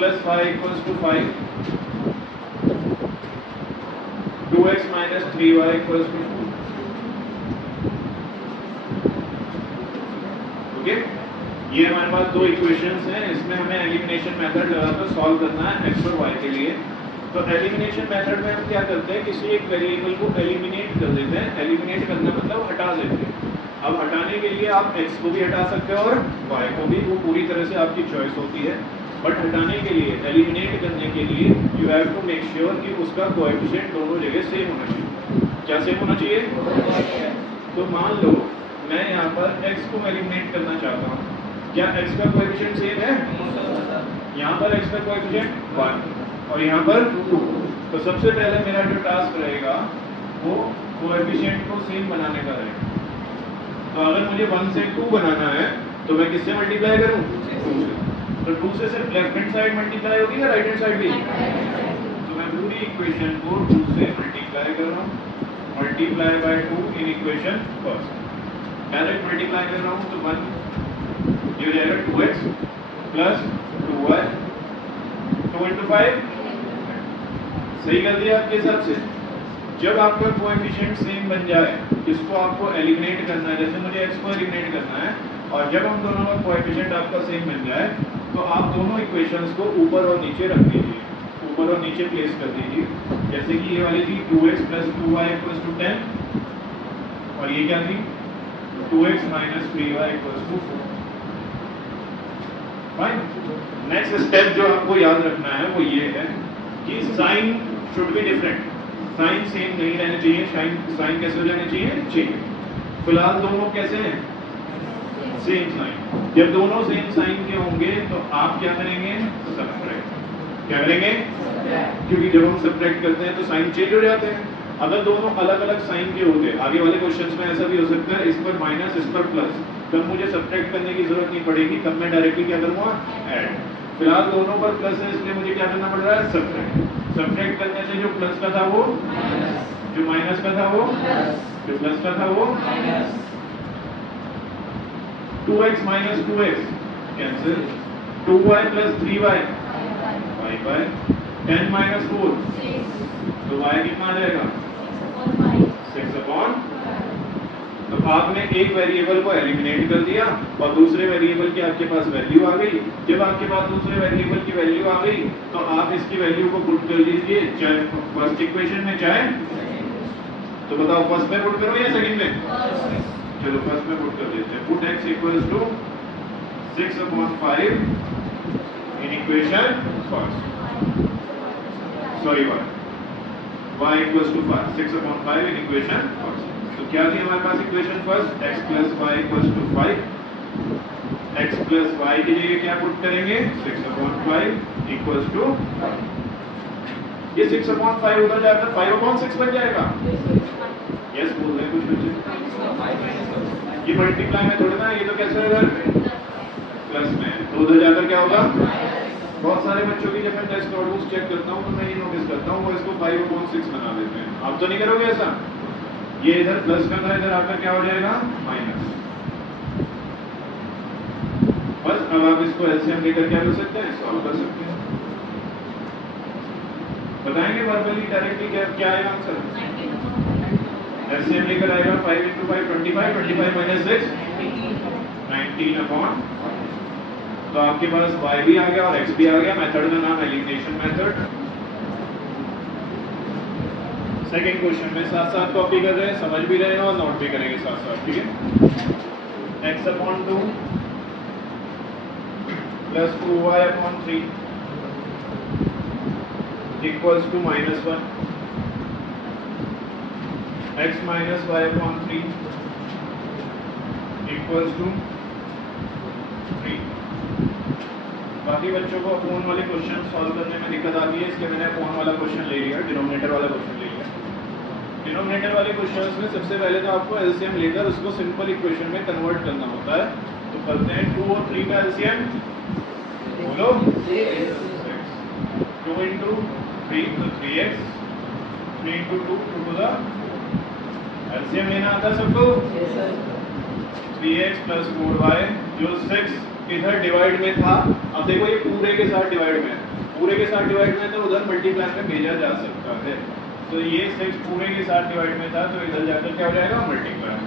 plus y equals to 5, 2x minus 3y equals to 2. Okay, ये हमारे पास दो equations हैं, इसमें हमें एलिमिनेशन मेथड लगाकर सॉल्व करना है x और y के लिए। तो एलिमिनेशन मेथड में हम क्या करते हैं, किसी एक वेरिएबल को एलिमिनेट कर देते हैं। एलिमिनेट करना मतलब हटा देते हैं। अब हटाने के लिए आप x को भी हटा सकते हो और y को भी, वो पूरी तरह से आपकी चॉइस होती है। बट हटाने के लिए, एलिमिनेट करने के लिए you have to make sure कि उसका कोएफिशिएंट दोनों जगह सेम होना चाहिए। क्या सेम होना चाहिए? तो मान लो मैं यहाँ पर x को एलिमिनेट करना चाहता हूँ, क्या x का कोएफिशिएंट सेम है? यहाँ पर x का कोएफिशिएंट 1 और यहाँ पर 2। तो सबसे पहले मेरा जो टास्क रहेगा वो कोएफिशिएंट को सेम बनाने का रहेगा। तो अगर मुझे 1 से 2 बनाना है तो मैं किससे मल्टीप्लाई करूँ? 2 से। तो 2 से सिर्फ लेफ्ट हैंड साइड मल्टीप्लाई होगी या राइट हैंड साइड भी? तो मैं पूरी इक्वेशन को 2 से मल्टीप्लाई कर रहा हूँ। Multiply by 2 in equation first. Direct multiply कर रहा हूँ तो 1 ये हो जाएगा 2x प्लस 2y 2 into 5। सही कर दिया आपके हिसाब से। जब आपका कोएफिशिएंट सेम बन जाए, इसको आपको एलिमिनेट करना है, जैसे मुझे x को एलिमिनेट करना है, और जब हम दोनों का कोएफिशिएंट आपका सेम बन जाए तो आप दोनों इक्वेशंस को ऊपर और नीचे रख दीजिए, ऊपर और नीचे प्लेस कर दीजिए। जैसे कि ये वाली थी 2x plus 2y equals to 10 और ये क्या थी 2x minus 3y equals to 4। Fine. Next step जो आपको याद रखना है वो ये है कि sign should be different. Sign same नहीं रहने चाहिए। साइन कैसे हो जाने चाहिए? चेंज। फिलहाल दोनों कैसे हैं? Same sign. जब दोनों सेम साइन के होंगे तो आप क्या करेंगे? सब्ट्रैक्ट। क्या करेंगे? क्योंकि जब हम सब्ट्रैक्ट करते हैं तो साइन चेंज हो जाते हैं। अगर दोनों अलग अलग साइन के होते, आगे वाले क्वेश्चंस में ऐसा भी हो सकता है, इस पर माइनस इस पर प्लस, तब मुझे सब्ट्रैक्ट करने की जरूरत नहीं पड़ेगी, तब मैं डायरेक्टली क्या करूँगा? ऐड। फिलहाल दोनों पर प्लस है इसलिए मुझे क्या करना पड़ रहा है? सब्ट्रैक्ट। सब्ट्रैक्ट करने से जो प्लस का था वो जो माइनस का था वो जो प्लस का था वो 2x minus 2x cancel, 2y plus 3y 5y, 10 minus 4 तो y कितना आ जाएगा? 6/। तो आपने एक वेरिएबल को एलिमिनेट कर दिया और दूसरे वेरिएबल की आपके पास वैल्यू आ गई। जब आपके पास दूसरे वेरिएबल की वैल्यू आ गई तो आप इसकी वैल्यू को पुट कर दीजिए, चाहे फर्स्ट इक्वेशन में चाहे, तो बताओ फर्स्ट में पुट करो या सेकंड में? चलो फर्स्ट में पुट कर देते हैं। Put x equals to 6/5 in equation first, sorry y equals to 6/5 in equation first. तो क्या थी हमारे पास equation first? x plus y equals to 5। x plus y की जगह क्या पुट करेंगे? 6/5 इक्वल्स टू, ये 6/5 उधर जाकर 5/6 बन जाएगा। यस बोल रहे हैं कुछ बच्चे। ये मल्टीप्लाई में थोड़ी ना, ये तो कैसे होगा? प्लस में। तो उधर जाकर क्या होगा? बहुत सारे बच्चों की जब मैं टेस्ट नोटबुक्स चेक करता हूँ तो मैं ये नोटिस करता हूँ वो इसको 5/6 बना देते हैं। आप तो नहीं करोगे ऐसा? ये इधर प्लस का था, इधर आकर क्या हो जाएगा? माइनस। बस अब आप इसको एलसीएम लेकर क्या कर सकते हैं? सॉल्व कर सकते हैं। बताएंगे वर्बली डायरेक्टली क्या आएगा आंसर? एलसीएम लेकर आएगा 5 into 5 25, 25 minus 6 19/। तो आपके पास y भी आ गया और x भी आ गया। मेथड का नाम एलिमिनेशन मेथड। सेकंड क्वेश्चन में साथ साथ कॉपी कर रहे हैं, समझ भी रहे हैं और नोट भी करेंगे साथ साथ, ठीक है? x/2 plus 2y/3 equals to -1, x minus y/3 equals to 3। बाकी बच्चों को अपोन वाले क्वेश्चन सॉल्व करने में दिक्कत आती है, इसलिए मैंने अपोन वाला क्वेश्चन ले लिया, डिनोमिनेटर वाला क्वेश्चन ले लिया। डिनोमिनेटर वाले क्वेश्चंस में सबसे पहले तो आपको एलसीएम लेकर उसको सिंपल इक्वेशन में कन्वर्ट करना होता है। तो करते हैं 2 और 3 का एलसीएम, बोलो 2 into 3 तो 3x, 3 into 2 2 to the LCM लेना आता है सबको? 3x प्लस 4y जो 6 इधर डिवाइड में था, अब देखो ये पूरे के साथ डिवाइड में है पूरे के साथ डिवाइड में तो उधर मल्टीप्लाई में भेजा जा सकता है। तो ये 6 पूरे के साथ डिवाइड में था, तो इधर जाकर क्या हो जाएगा, मल्टीप्लाई।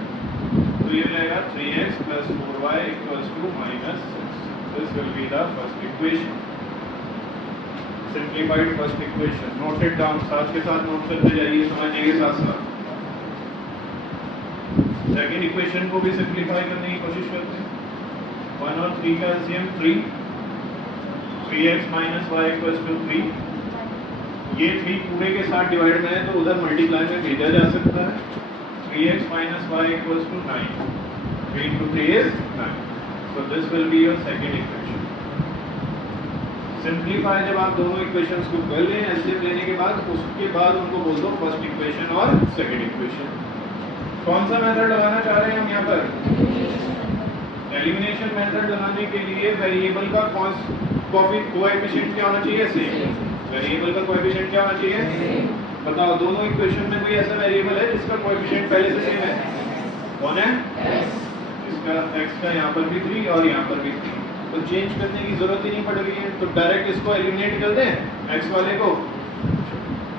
तो ये हो जाएगा 3x + 4y = -6। This will be the first equation, simplified first equation. Note it down, साथ के साथ नोट करते जाइए, समझने के साथ साथ। सेकेंड इक्वेशन को भी सिंप्लीफाई करने की कोशिश करते हैं। 1 और 3 का एलसीएम 3, 3x - y = 3। ये 3 पूरे के साथ डिवाइड में है, तो उधर मल्टीप्लाई में भेजा जा सकता है। 3x - y = 9। 3 × 3 is 9. So this will be your second equation. Simplify जब आप दोनों इक्वेशंस को कर लें एलसीएम लेने के बाद, उसके बाद उनको बोल दो फर्स्ट इक्वेशन और सेकंड इक्वेशन। कौन सा मेथड लगाना चाह रहे हैं हम यहाँ पर? एलिमिनेशन मेथड लगाने के लिए वेरिएबल का कोएफिशिएंट क्या होना चाहिए? सेम। वेरिएबल का कोएफिशिएंट क्या होना चाहिए? बताओ, दोनों इक्वेशन में कोई ऐसा वेरिएबल है जिसका कोएफिशिएंट पहले से सेम है? कौन है? इसका x का यहाँ पर भी 3 और यहाँ पर भी 3, तो चेंज करने की जरूरत ही नहीं पड़ रही है। तो डायरेक्ट इसको एलिमिनेट कर दें, x वाले को।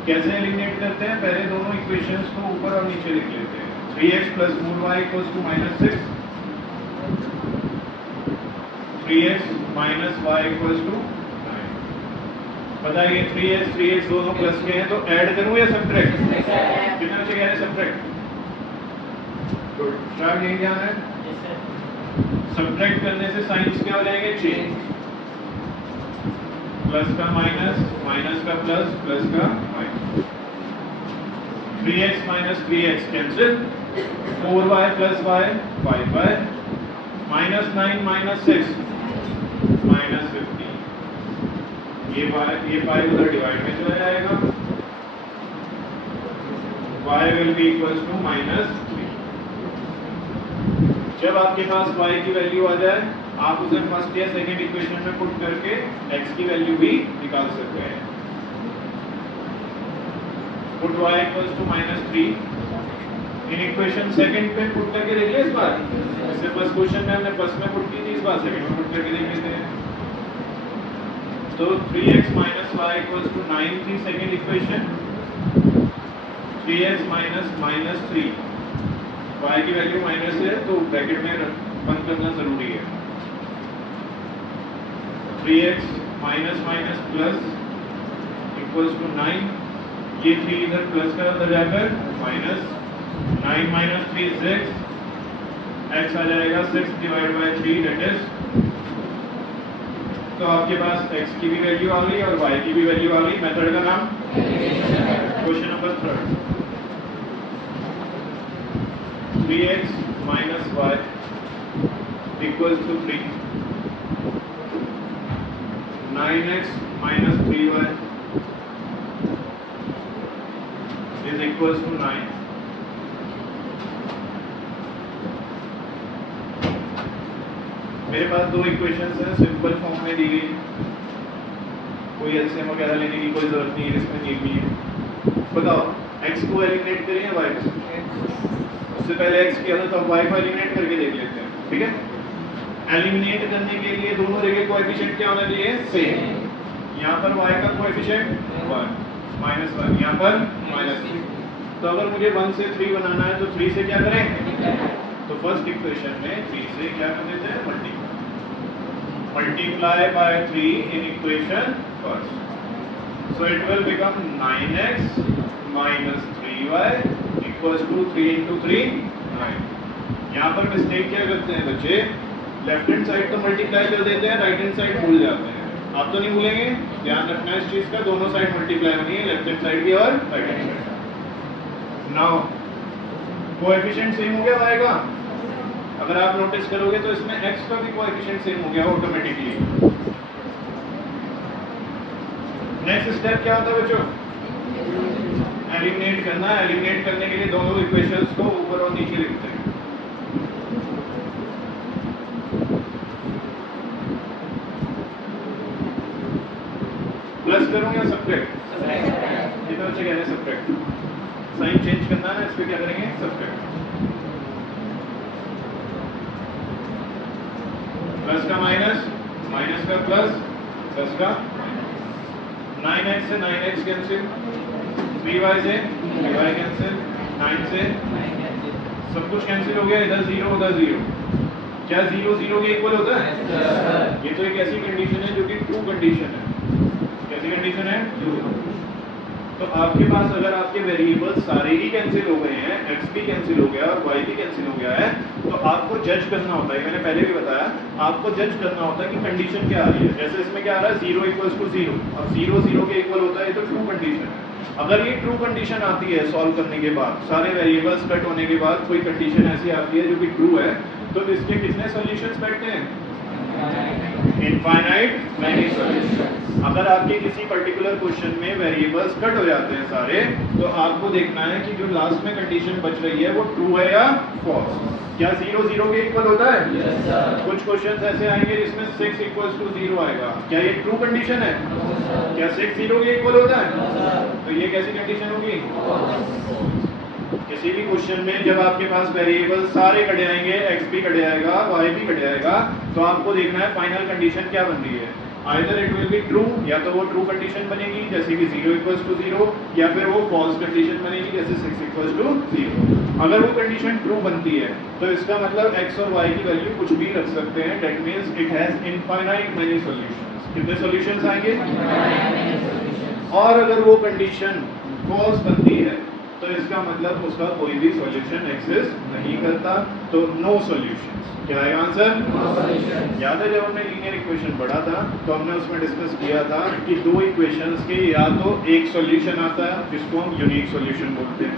कैसे एलिमिनेट करते हैं? पहले दोनों इक्वेशंस को ऊपर और नीचे लिख लेते हैं। 3x + 4y = -6, 3x - y = 9। बताइए 3x दोनों प्लस के हैं, तो ऐड करूं या सब्ट्रैक्ट? कितने बच्चे कह रहे हैं सब्ट्रैक्ट? गुड, स्टार्ट यही ध्यान है। सब्ट्रैक्ट करने से साइंस क्या हो जाएंगे? चेंज। प्लस का माइनस, माइनस का प्लस, प्लस का minus. 3x - 3x cancel, 4y + y 5y, -9 - 6 -15। ये 5 उधर डिवाइड में चला जाएगा। y will be equals to -3। जब आपके पास y की वैल्यू आ जाए, आप उसे फर्स्ट या सेकंड इक्वेशन में पुट करके x की वैल्यू भी निकाल सकते हैं। Put y = -3 in equation second पे पुट करके देख ले इस बार। इससे फर्स्ट क्वेश्चन में हमने फर्स्ट में पुट की थी, इस बार सेकंड में पुट करके देख लेते हैं। तो 3x - y = 9 थी सेकंड इक्वेशन। 3x - -3, y की वैल्यू माइनस है तो ब्रैकेट में बंद करना जरूरी है। 3x - प्लस = 9, ये 3 इधर प्लस का उधर जाकर माइनस, 9 - 3 6, x आ जाएगा 6/3 दैट इज। तो आपके पास x की भी वैल्यू आ गई और y की भी वैल्यू आ गई। मेथड का नाम question number 3, 3x - y = 3, 9x - 3y = 9। मेरे पास दो इक्वेशंस हैं, सिंपल फॉर्म में दी गई, कोई एलसीएम वगैरह लेने की कोई जरूरत नहीं है, इसमें दी गई है। बताओ x को एलिमिनेट करें या y को? उससे पहले x किया था, तो अब y को एलिमिनेट करके देख लेते हैं, ठीक है। एलिमिनेट करने के लिए दोनों जगह कोएफिशिएंट क्या होना चाहिए? सेम। यहाँ पर y का कोएफिशिएंट 1 -1, यहाँ पर -3। तो अगर मुझे 1 से 3 बनाना है तो 3 से क्या करें? तो फर्स्ट इक्वेशन में 3 से क्या कर देते हैं? Multiply by 3 in equation first. So it will become 9x - 3y = 3 × 3 9। यहाँ पर मिस्टेक क्या करते हैं बच्चे? लेफ्ट हैंड साइड तो मल्टीप्लाई कर देते हैं, राइट हैंड साइड भूल जाते हैं। आप तो नहीं भूलेंगे, ध्यान रखना है इस चीज का, दोनों साइड मल्टीप्लाई होनी है, लेफ्ट हैंड साइड भी और right hand side. Now coefficient same हो गया y का। अगर आप नोटिस करोगे तो इसमें x का भी कोएफिशिएंट सेम हो गया ऑटोमेटिकली। नेक्स्ट स्टेप क्या होता है बच्चों? एलिमिनेट करना। एलिमिनेट करने के लिए दोनों इक्वेशंस को ऊपर और नीचे लिखते हैं। प्लस करूं या सब्ट्रैक्ट? ये तो अच्छे कह रहे हैं सब्ट्रैक्ट। साइन चेंज करना है, इस पे क्या करेंगे? सब्ट्रैक्ट। प्लस का माइनस, माइनस का प्लस, प्लस का माइनस। 9x से 9x कैंसिल, 3y से 3y कैंसिल, 9 से सब कुछ कैंसिल हो गया, इधर 0 उधर 0। क्या 0 0 के इक्वल होता है? ये तो एक ऐसी कंडीशन है जो कि ट्रू कंडीशन है। कैसी कंडीशन है? तो आपके पास अगर आपके वेरिएबल सारे ही कैंसिल हो गए हैं, x भी कैंसिल हो गया और y भी कैंसिल हो गया है, तो आपको जज करना होता है, मैंने पहले भी बताया, आपको जज करना होता है कि कंडीशन क्या आ रही है। जैसे इसमें क्या आ रहा है, 0 इक्वल्स टू 0, और 0 0 के इक्वल होता है, ये तो ट्रू कंडीशन है। अगर ये ट्रू कंडीशन आती है सॉल्व करने के बाद, सारे वेरिएबल्स कट होने के बाद कोई कंडीशन ऐसी आती है जो कि ट्रू है, तो इसके कितने सॉल्यूशंस बैठते हैं? Infinite many solutions. अगर आपके किसी पर्टिकुलर क्वेश्चन में वेरिएबल्स कट हो जाते हैं सारे, तो आपको देखना है कि जो लास्ट में कंडीशन बच रही है वो ट्रू है या फॉल्स। क्या 0 0 के इक्वल होता है? yes, कुछ क्वेश्चंस ऐसे आएंगे जिसमें 6 इक्वल्स टू 0 आएगा, क्या ये ट्रू कंडीशन है? क्या 6 0 के इक्वल होता है? तो ये कैसी कंडीशन होगी? किसी भी क्वेश्चन में जब आपके पास वेरिएबल सारे कट जाएंगे, x भी कट जाएगा, y भी कट जाएगा, तो आपको देखना है फाइनल कंडीशन क्या बन रही है। Either it will be true, या तो वो ट्रू कंडीशन बनेगी जैसे कि 0 इक्वल्स टू 0, या फिर वो फॉल्स कंडीशन बनेगी जैसे 6 इक्वल्स टू 0। अगर वो कंडीशन ट्रू बनती है तो इसका मतलब x और y की वैल्यू कुछ भी रख सकते हैं, that means it has infinite many solutions. कितने सॉल्यूशंस आएंगे? और अगर वो कंडीशन फॉल्स बनती है तो इसका मतलब उसका कोई भी सॉल्यूशन एग्जिस्ट नहीं करता, तो नो सॉल्यूशंस। क्या है आंसर? याद है जब हमने लीनियर इक्वेशन पढ़ा था तो हमने उसमें डिस्कस किया था कि दो इक्वेशंस के या तो एक सॉल्यूशन आता है जिसको हम यूनिक सॉल्यूशन बोलते हैं,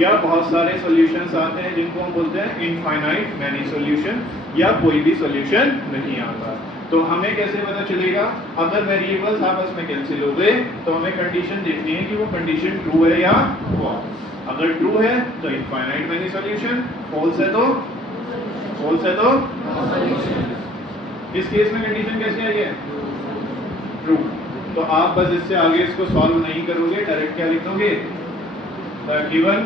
या बहुत सारे सॉल्यूशंस आते हैं जिनको हम बोलते हैं इनफाइनाइट मैनी सॉल्यूशन, या कोई भी सॉल्यूशन नहीं आता। तो हमें कैसे पता चलेगा? अगर वेरिएबल्स आपस में कैंसिल हो गए तो हमें कंडीशन देखनी है कि वो कंडीशन ट्रू है या फॉल्स। अगर ट्रू है तो इनफाइनाइट मैनी सॉल्यूशन, फॉल्स है तो इस केस में कंडीशन कैसे आई है? ट्रू। तो आप बस इससे आगे इसको सॉल्व नहीं करोगे, डायरेक्ट क्या लिख दोगे? द गिवन,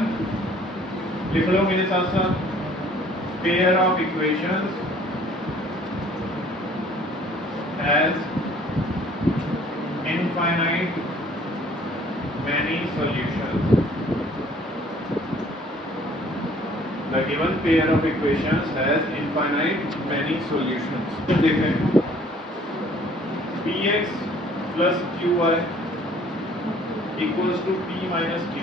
लिख लो मेरे साथ साथ, pair of equations has infinite many solutions. The given pair of equations has infinite many solutions. देखें, px plus qy equals to p minus q.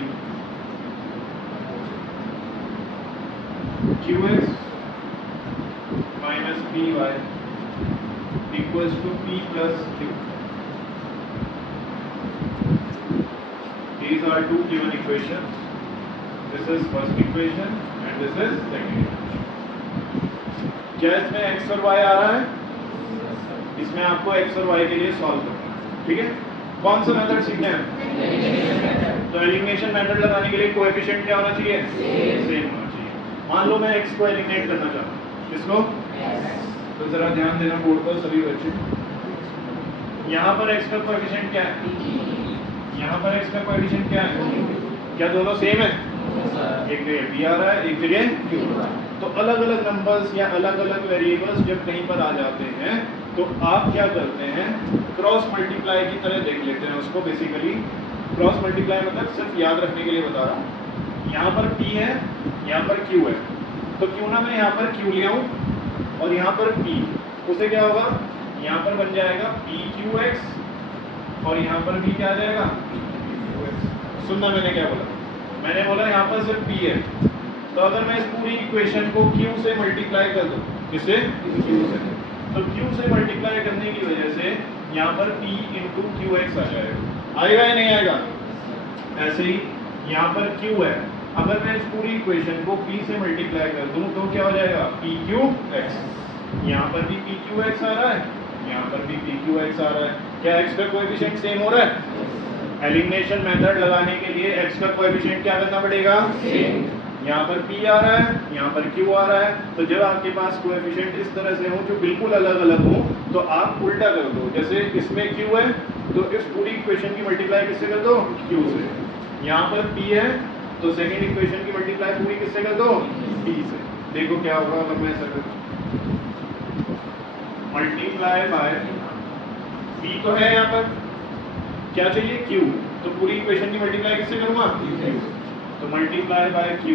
qx minus py equals to p plus q. These are two given equations. This is first equation and this is second equation. क्या इसमें x और y आ रहा है? इसमें आपको x और y के लिए सॉल्व करना है, ठीक है? कौन सा मेथड सीखना है? तो एलिमिनेशन मेथड लगाने के लिए कोएफिशिएंट क्या होना चाहिए? सेम होना चाहिए। मान लो मैं x को एलिमिनेट करना चाहता हूँ, किसको? तो जरा ध्यान देना बोर्ड पर सभी बच्चे। यहाँ पर x का कोएफिशिएंट क्या है? यहाँ पर x का कोएफिशिएंट क्या है? क्या दोनों सेम है? एक जगह b आ रहा है, एक जगह q आ रहा है। तो अलग अलग नंबर्स या अलग अलग वेरिएबल्स जब कहीं पर आ जाते हैं तो आप क्या करते हैं? क्रॉस मल्टीप्लाई की तरह देख लेते हैं उसको। बेसिकली क्रॉस मल्टीप्लाई मतलब सिर्फ याद रखने के लिए बता रहा हूँ। यहाँ पर p है, यहाँ पर q है, तो क्यों ना मैं यहाँ पर q ले आऊँ और यहाँ पर p, उसे क्या होगा? यहाँ पर बन जाएगा pqx और यहाँ पर भी क्या आ जाएगा? pqx। सुनना मैंने क्या बोला? मैंने बोला यहाँ पर सिर्फ p है, तो अगर मैं इस पूरी इक्वेशन को q से मल्टीप्लाई कर दूँ, किससे? q से, तो q से मल्टीप्लाई करने की वजह से यहाँ पर p इंटू qx आ जाएगा। आएगा या नहीं आएगा? ऐसे ही यहाँ पर q है, अगर मैं इस पूरी इक्वेशन को p से मल्टीप्लाई कर दूं तो क्या हो जाएगा? pqx। यहाँ पर भी pqx आ रहा है, यहाँ पर भी pqx आ रहा है। क्या x का कोएफिशिएंट सेम हो रहा है? एलिमिनेशन मेथड लगाने के लिए x का कोएफिशिएंट क्या करना पड़ेगा? यहाँ पर p आ रहा है, यहाँ पर q आ रहा है। तो जब आपके पास कोएफिशिएंट इस तरह से हो जो बिल्कुल अलग अलग हो तो आप उल्टा कर दो। जैसे इसमें q है तो इस पूरी इक्वेशन की मल्टीप्लाई किससे कर दो? q से। यहाँ पर p है तो सेकेंड इक्वेशन की मल्टीप्लाई पूरी किससे कर दो? p से। देखो क्या होगा अगर मैं ऐसा करूँ, मल्टीप्लाई बाय p तो है यहाँ पर, क्या चाहिए q, तो पूरी इक्वेशन की मल्टीप्लाई किससे करूंगा q, तो multiply by q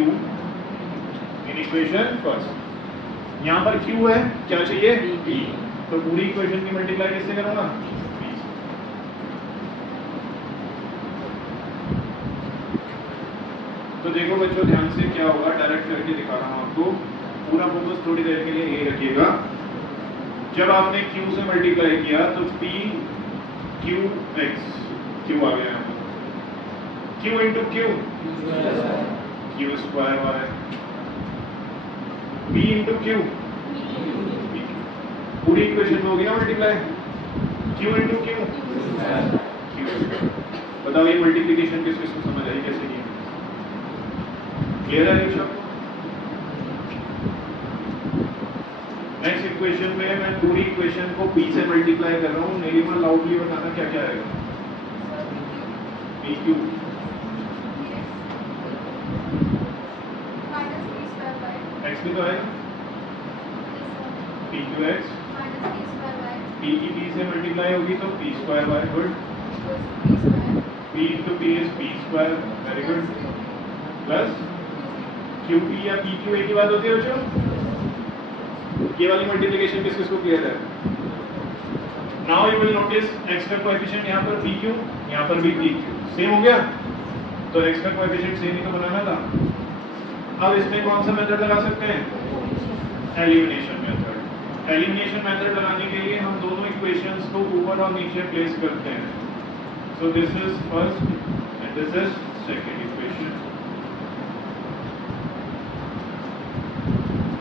in equation first. यहाँ पर q है, क्या चाहिए p, तो पूरी इक्वेशन की मल्टीप्लाई किससे करूंगा p। तो देखो बच्चों ध्यान से क्या होगा, डायरेक्ट करके दिखा रहा हूँ आपको, पूरा फोकस थोड़ी देर के लिए यही रखिएगा। जब आपने q से मल्टीप्लाई किया तो p q x, q आ गया यहाँ पर, q into q q square y, p into q पूरी इक्वेशन में होगी ना multiply, q into q q। बताओ ये मल्टीप्लिकेशन किस किस को समझ आई, कैसे की, क्लियर है सब। नेक्स्ट इक्वेशन में मैं पूरी इक्वेशन को p से मल्टीप्लाई कर रहा हूँ, नीलिमा लाउडली बताना क्या क्या आएगा, pq x भी तो आएगा, pqx p की p से मल्टीप्लाई होगी तो p square y, good, p into p is p square, very good, plus qp या pq एक ही बात होती है बच्चों। ये वाली मल्टीप्लिकेशन किस किस को क्लियर है। Now you will notice x का कोएफिशिएंट यहाँ पर pq, यहाँ पर भी pq सेम हो गया, तो x का कोएफिशिएंट सेम ही तो बनाना था। अब इसमें कौन सा मेथड लगा सकते हैं, एलिमिनेशन मेथड। एलिमिनेशन मेथड लगाने के लिए हम दोनों इक्वेशंस को ऊपर और नीचे प्लेस करते हैं। So this is first and this is second equation.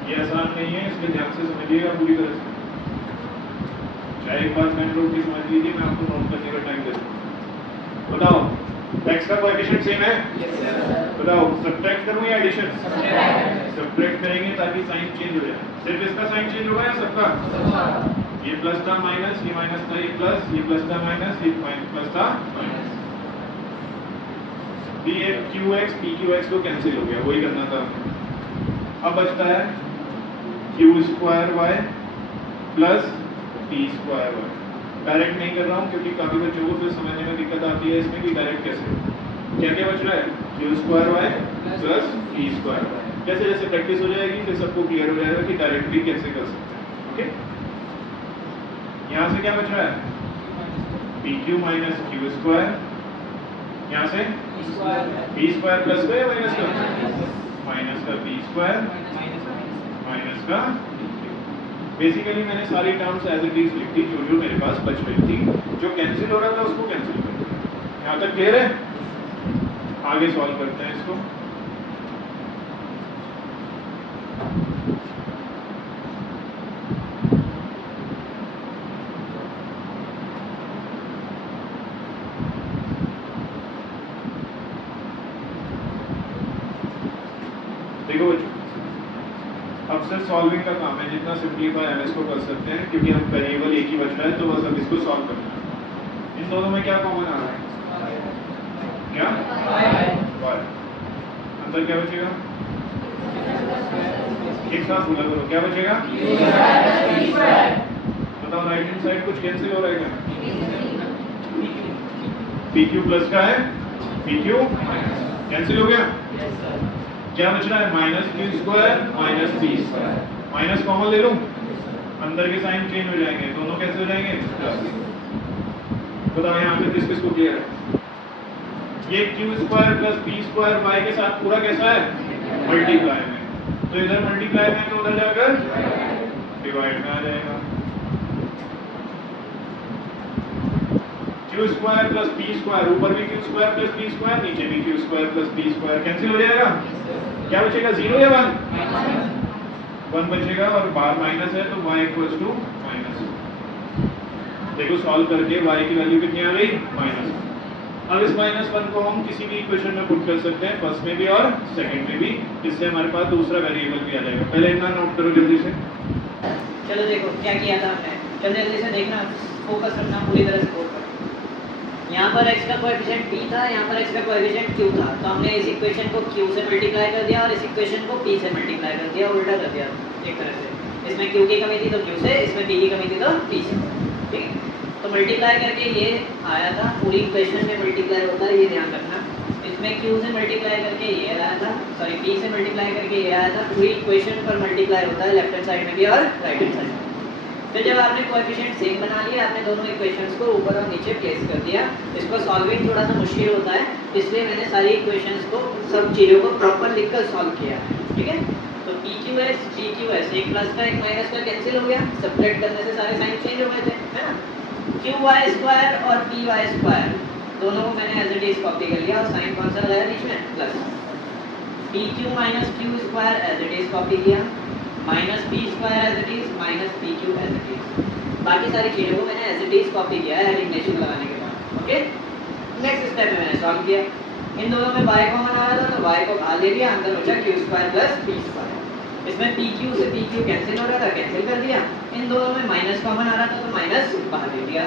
ये आसान नहीं है, इसलिए ध्यान से समझिएगा पूरी तरह से, चाहे एक बार मैंने रोक के समझ लीजिए, मैं आपको नोट करने का टाइम देता हूँ। बताओ x का कोएफिशिएंट सेम है, बताओ सब्ट्रैक्ट करूं या एडिशन, सब्ट्रैक्ट करेंगे ताकि साइन चेंज हो जाए। सिर्फ इसका साइन चेंज होगा या सबका, ये प्लस था माइनस, ये माइनस था, ये प्लस, ये प्लस था माइनस, ये प्लस था माइनस, ये qx pqx को कैंसिल हो गया, वही करना था। अब बचता है q square y plus p square y। Direct नहीं कर रहा हूँ क्योंकि काफी बच्चों को फिर समझने में दिक्कत आती है इसमें कि डायरेक्ट कैसे, क्या क्या बच रहा है, q square y plus p square y। जैसे जैसे प्रैक्टिस हो जाएगी फिर सबको क्लियर हो जाएगा कि डायरेक्ट भी कैसे कर सकते हैं। ओके, यहाँ से क्या बच रहा है, pq माइनस q स्क्वायर, यहाँ से p स्क्वायर प्लस का या माइनस का, माइनस का p स्क्वायर माइनस का। बेसिकली मैंने सारी टर्म्स एज इट इज लिख दी, जो जो मेरे पास बच रही थी, जो कैंसिल हो रहा था उसको कैंसिल कर दिया। यहाँ तक क्लियर है, आगे सॉल्व करते हैं इसको। देखो बच्चों, अब सिर्फ सॉल्विंग का काम है, जितना सिंपलीफाई हम इसको कर सकते हैं क्योंकि हम वेरिएबल एक ही बच रहा है, तो बस अब इसको सॉल्व करना है। इन दोनों में क्या कॉमन आ रहा है, क्या y, अंदर क्या बचेगा, एक साथ बोला करो, क्या बचेगा, बताओ राइट हैंड साइड कुछ कैंसिल हो रहा है क्या, pq प्लस का है, pq कैंसिल हो गया, क्या बच रहा है, minus q square minus p square, minus common ले लूं, अंदर के साइन चेंज हो जाएंगे, दोनों कैसे हो जाएंगे प्लस। बताओ यहाँ पे किस किस को क्लियर है, ये q square plus p square y के साथ पूरा कैसा है, मल्टीप्लाई में, तो इधर मल्टीप्लाई में तो उधर जाकर डिवाइड में आ जाएगा। q square plus p square, ऊपर भी q square plus p square, नीचे भी q square plus p square, cancel हो जाएगा, क्या बचेगा, 0 या 1 बचेगा, और बाहर माइनस है तो y इक्वल्स टू माइनस। देखो सॉल्व करके y की वैल्यू कितनी आ गई, माइनस। अब इस -1 को हम किसी भी इक्वेशन में पुट कर सकते हैं, फर्स्ट में भी और सेकंड में भी, इससे हमारे पास दूसरा वेरिएबल भी आ जाएगा। पहले इतना नोट करो जल्दी से। चलो देखो क्या किया था हमने, चलो जल्दी से देखना, फोकस रखना पूरी तरह से कोड पर। यहाँ पर x का कोएफिशिएंट p था, यहाँ पर x का कोएफिशिएंट q था, तो हमने इस इक्वेशन को q से मल्टीप्लाई कर दिया और इस इक्वेशन को p से मल्टीप्लाई कर दिया, उल्टा कर दिया एक तरह से। इसमें q की कमी थी तो q से, इसमें p की कमी थी तो p से, ठीक है। तो मल्टीप्लाई करके ये आया था, पूरी इक्वेशन में मल्टीप्लाई होता है, ये ध्यान रखना। इसमें q से मल्टीप्लाई करके ये आया था, सॉरी p से मल्टीप्लाई करके ये आया था, पूरी इक्वेशन पर मल्टीप्लाई होता है लेफ्ट हैंड साइड में भी और राइट हैंड साइड में। तो जब आपने कोएफिशिएंट सेम बना लिया, आपने दोनों इक्वेशंस को ऊपर और नीचे प्लेस कर दिया। इसको सॉल्विंग थोड़ा सा मुश्किल होता है, इसलिए मैंने सारी इक्वेशंस को, सब चीज़ों को प्रॉपर लिखकर सॉल्व किया है, ठीक है। तो PQS PQS, एक प्लस का एक माइनस का कैंसिल हो गया, सब्ट्रैक्ट करने से सारे साइन चेंज हो गए थे, है ना। QY² और PY² दोनों को मैंने एज इट इज कॉपी कर लिया और साइन कौन सा लगाया बीच में, plus. PQ minus Q² as it is copy किया, minus P² as it is, minus PQ as it is. बाकी सारी चीज़ों को मैंने एज इट इज कॉपी किया है एलिमिनेशन लगाने के बाद, ओके। नेक्स्ट स्टेप में मैंने सॉल्व किया, इन दोनों में y कॉमन आ रहा था तो y को बाहर ले लिया, अंदर बचा Q² प्लस P²। इसमें PQ से PQ कैंसिल हो रहा था, कैंसिल कर दिया। इन दोनों में माइनस कॉमन आ रहा था तो माइनस बाहर ले लिया।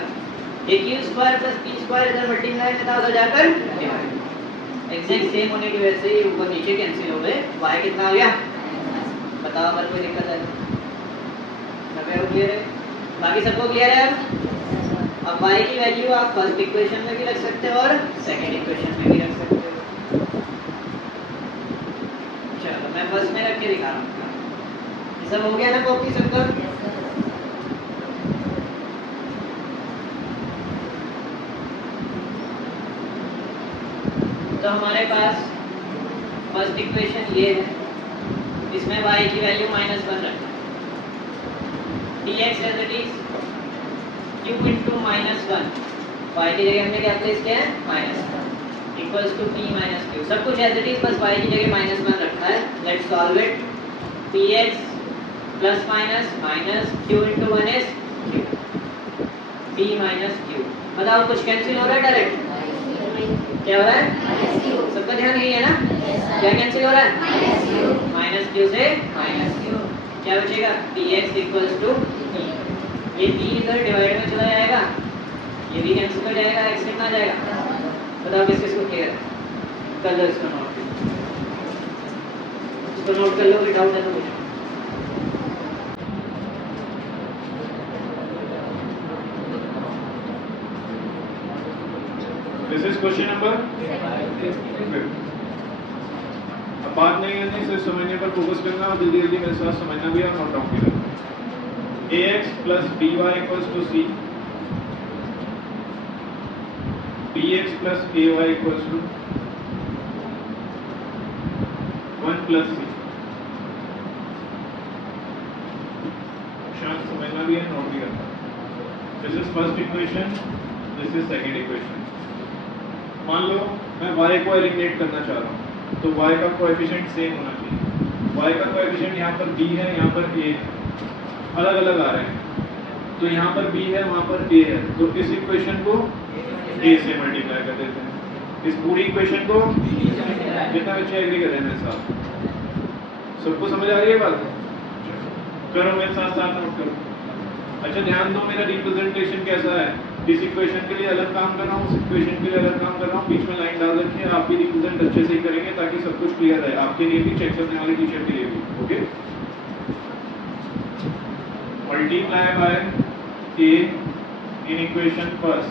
ये Q² प्लस P² इधर मल्टीप्लाई में था, उधर जाकर डिवाइड। एग्जैक्ट सेम होने की वजह से ये ऊपर नीचे कैंसिल हो गए। y कितना आ गया, बताओ अगर कोई दिक्कत है तो। क्लियर है, बाकी सबको क्लियर है। अब y की वैल्यू आप फर्स्ट इक्वेशन में भी रख सकते हो और सेकंड इक्वेशन में भी रख सकते हो। चलो मैं फर्स्ट में रख के दिखा रहा हूँ। ये सब हो गया ना कॉपी सबका। तो हमारे पास फर्स्ट इक्वेशन ये है, इसमें y की वैल्यू -1 रखना, dx as it is q into -1, y की जगह हमने क्या प्लेस किया है, -1 equals to p minus q। सब कुछ एज इट इज, बस y की जगह -1 रखा है। Let's solve it. px plus minus minus q into 1 is q, p minus q। बताओ कुछ कैंसिल हो रहा है डायरेक्ट, क्या हो रहा है, सबका ध्यान यही है ना। क्या कैंसिल हो रहा है, माइनस क्यू से माइनस क्यू, क्या बचेगा px इक्वल्स टू p। ये p इधर डिवाइड में चला जाएगा, ये भी कैंसिल हो जाएगा, x कितना आ जाएगा, बताओ किस किस को क्लियर है, कर लो इसको नोट, इसको नोट कर लो, कोई डाउट है तो पूछो। This is question number 5. अब बात नहीं करनी, सिर्फ समझने पर फोकस करना और जल्दी जल्दी मेरे साथ समझना भी और नोट डाउन भी करना। ax plus by equals to c, bx plus ay equals to 1 plus c। शांत समझना भी है, नोट भी करना। This is first equation, this is second equation। मान लो मैं y को एलिमिनेट करना चाह रहा हूँ, तो y का कोएफिशिएंट सेम होना चाहिए। y का कोएफिशिएंट यहाँ पर b है, यहाँ पर a है, अलग अलग आ रहे हैं। तो यहाँ पर b है, वहाँ पर a है, तो इस इक्वेशन को a से मल्टीप्लाई कर देते हैं। इस पूरी इक्वेशन को कितना बच्चे एग्री कर रहे हैं मेरे साथ, सबको समझ आ रही है बात, करो मेरे साथ साथ नोट करो। अच्छा ध्यान दो, मेरा रिप्रेजेंटेशन कैसा है, इस इक्वेशन के लिए अलग काम कर रहा हूँ, उस इक्वेशन के लिए अलग काम कर रहा हूँ, बीच में लाइन डाल रखी है। आप भी रिप्रेजेंट अच्छे से ही करेंगे ताकि सब कुछ क्लियर रहे, आपके लिए भी, चेक करने वाले टीचर के लिए भी, okay. Multiply by a in equation first,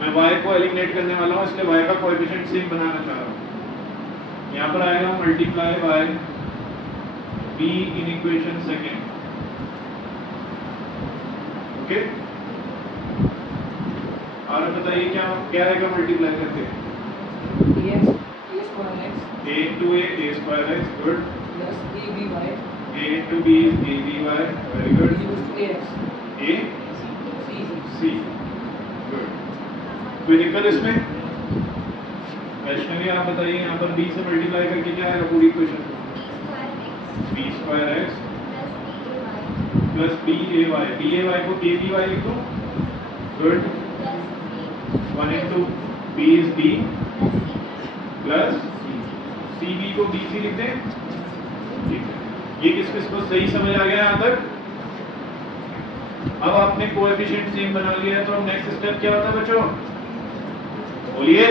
मैं y को एलिमिनेट करने वाला हूँ, इसलिए y का कोएफिशिएंट सेम बनाना चाह रहा हूँ। यहाँ पर आएगा multiply by b in equation second, okay. और बताइए क्या क्या आएगा मल्टीप्लाई करके, a into a square x, good, plus aby, a into b is aby, very good, a c, good. कोई दिक्कत इसमें, वैष्णवी आप बताइए, यहाँ पर b से मल्टीप्लाई करके क्या आएगा पूरी equation, b square x plus b a y, b a y को a b y लिखो, good. 1 into b is b plus c b को b c लिख दें, ठीक है। ये किस किस को सही समझ आ गया यहाँ तक। अब आपने कोएफिशिएंट सेम बना लिया है, तो अब नेक्स्ट स्टेप क्या होता है बच्चों, बोलिए,